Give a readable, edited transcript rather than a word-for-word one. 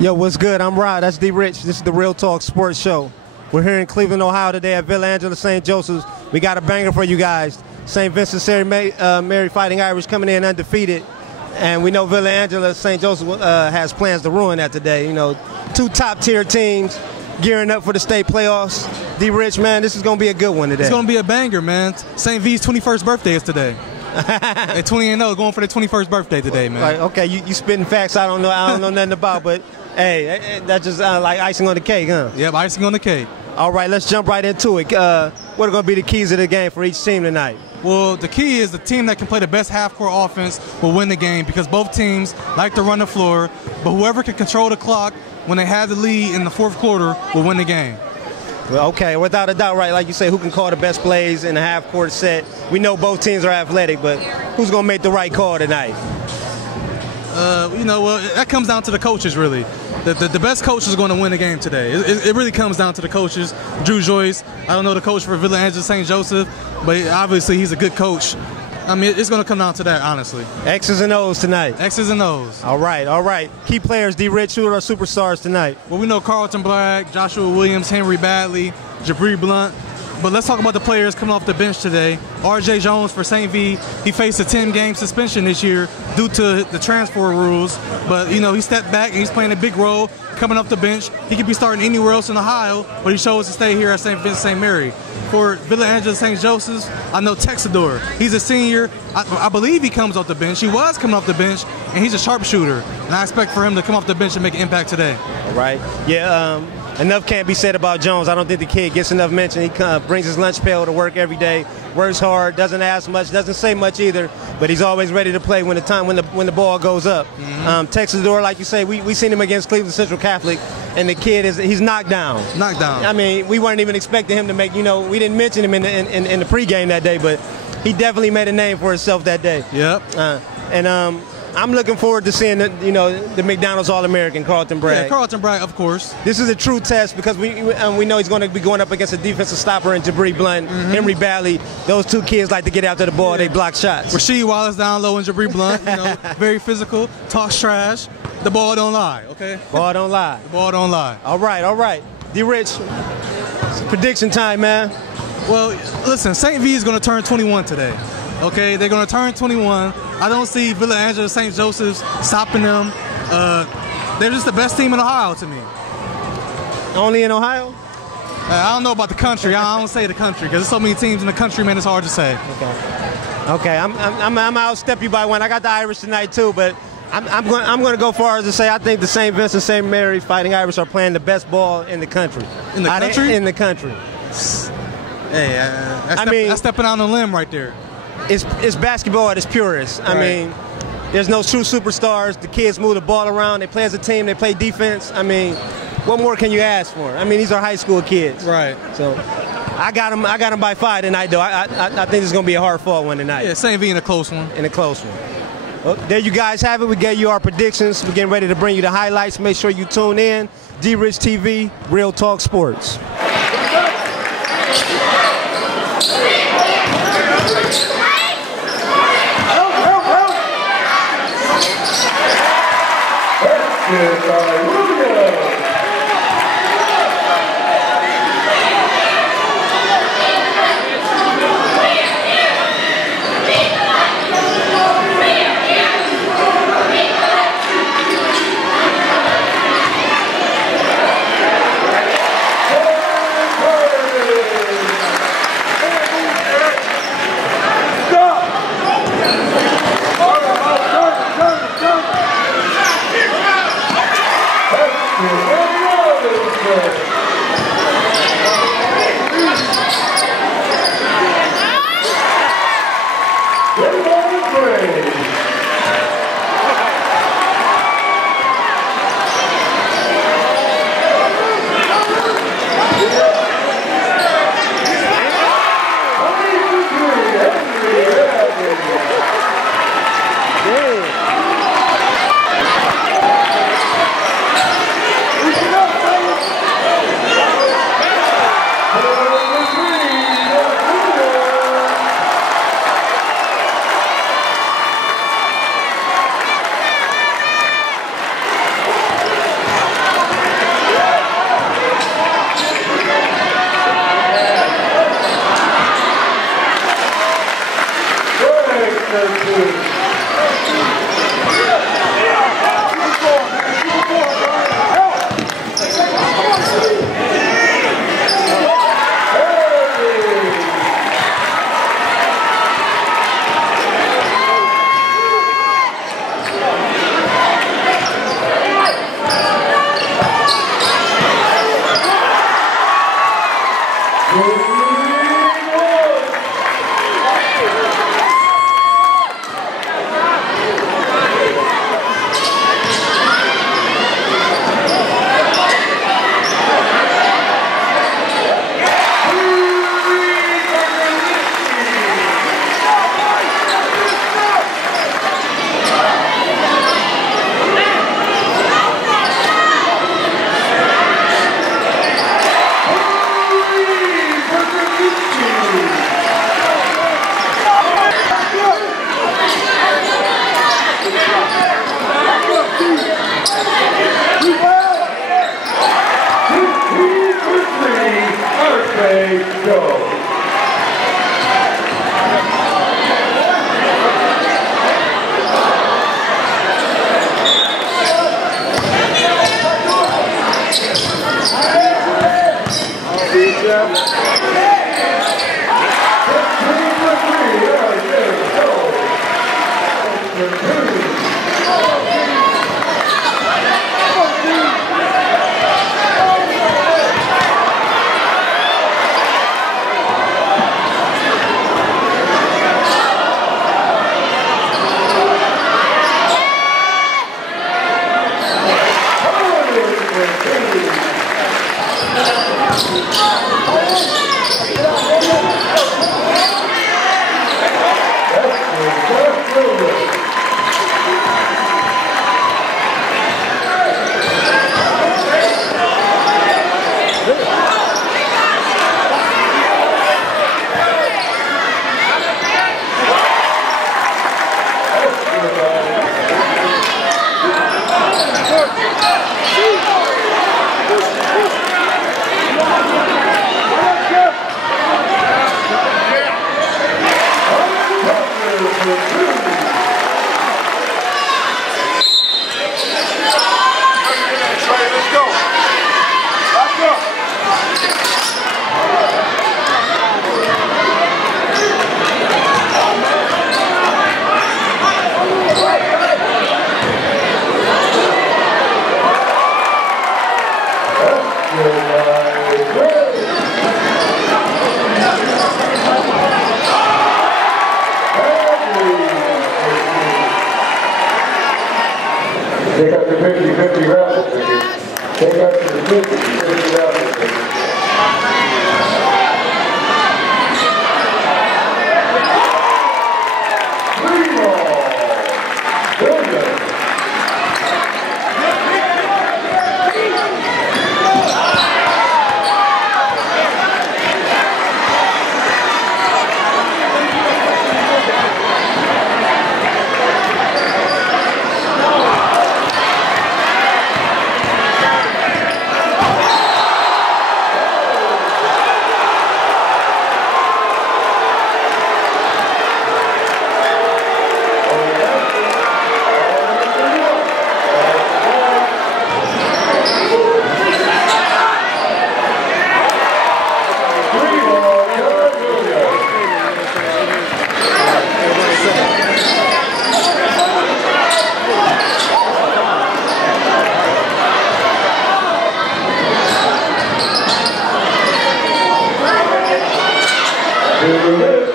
Yo, what's good? I'm Rod. That's D Rich. This is the Real Talk Sports Show. We're here in Cleveland, Ohio today at Villa St. Joseph's. We got a banger for you guys. St. Vincent St. Mary Fighting Irish coming in undefeated. And we know Villa St. Joseph has plans to ruin that today. You know, two top-tier teams gearing up for the state playoffs. D Rich, man, this is going to be a good one today. It's going to be a banger, man. St. V's 21st birthday is today. At 20-0, going for their 21st birthday today, man. Right, okay, you spitting facts I don't know nothing about, but hey, that's just like icing on the cake, huh? Yep, icing on the cake. All right, let's jump right into it. What are going to be the keys of the game for each team tonight? Well, the key is the team that can play the best half-court offense will win the game because both teams like to run the floor, but whoever can control the clock when they have the lead in the fourth quarter will win the game. Well, okay, without a doubt, right, like you say, who can call the best plays in a half-court set? We know both teams are athletic, but who's going to make the right call tonight? Well, that comes down to the coaches, really. The best coach is going to win the game today. It really comes down to the coaches. Drew Joyce, I don't know the coach for Villa St. Joseph, but obviously he's a good coach. I mean, it's going to come down to that, honestly. X's and O's tonight. X's and O's. All right. Key players, D. Rich, who are our superstars tonight? Well, we know Carlton, Bragg, Josua WIlliams, Henry Baddley, Jabri Blunt. But let's talk about the players coming off the bench today. R.J. Jones for St. V, he faced a 10-game suspension this year due to the transfer rules. But, you know, he stepped back and he's playing a big role coming off the bench. He could be starting anywhere else in Ohio, but he chose to stay here at St. Vincent St. Mary. For Villa St. Joseph's, I know Texador. He's a senior. I believe he comes off the bench. He was coming off the bench, and he's a sharpshooter. And I expect for him to come off the bench and make an impact today. All right. Yeah, enough can't be said about Jones. I don't think the kid gets enough mention. He brings his lunch pail to work every day, works hard, doesn't ask much, doesn't say much either, but he's always ready to play when the ball goes up. Texador, like you say, we seen him against Cleveland Central Catholic, and the kid he's knocked down. Knocked down. I mean, we weren't even expecting him to make. You know, we didn't mention him in the pregame that day, but he definitely made a name for himself that day. Yep. I'm looking forward to seeing the McDonald's All-American Carlton Bragg. Yeah, Carlton Bragg, of course. This is a true test because we know he's going to be going up against a defensive stopper in Jabri Blunt, Henry Baddley. Those two kids like to get after the ball. They block shots. Rasheed Wallace down low and Jabri Blunt, very physical, talks trash. The ball don't lie, okay? Ball don't lie. The ball don't lie. All right. D. Rich, it's prediction time, man. Well, listen, St. V is going to turn 21 today. Okay, they're going to turn 21. I don't see Villa St. Joseph's stopping them. They're just the best team in Ohio to me. Only in Ohio? I don't know about the country. I don't say the country because there's so many teams in the country, man. It's hard to say. Okay. I'm outstep you by one. I got the Irish tonight too, but I'm going to go far as to say I think the St. Vincent St. Mary Fighting Irish are playing the best ball in the country. In the country? In the country. Hey, that's stepping out on a limb right there. It's basketball at its purest. Right. I mean, there's no true superstars. The kids move the ball around. They play as a team. They play defense. I mean, what more can you ask for? I mean, these are high school kids. Right. So I got them by 5 tonight, though. I think it's going to be a hard-fought one tonight. Yeah, St. V in a close one. Well, there you guys have it. We gave you our predictions. We're getting ready to bring you the highlights. Make sure you tune in. D-Rich TV, Real Talk Sports. Yeah. go. Take up the 50-50 raffle ticket. Take up the 50-50 raffle ticket. The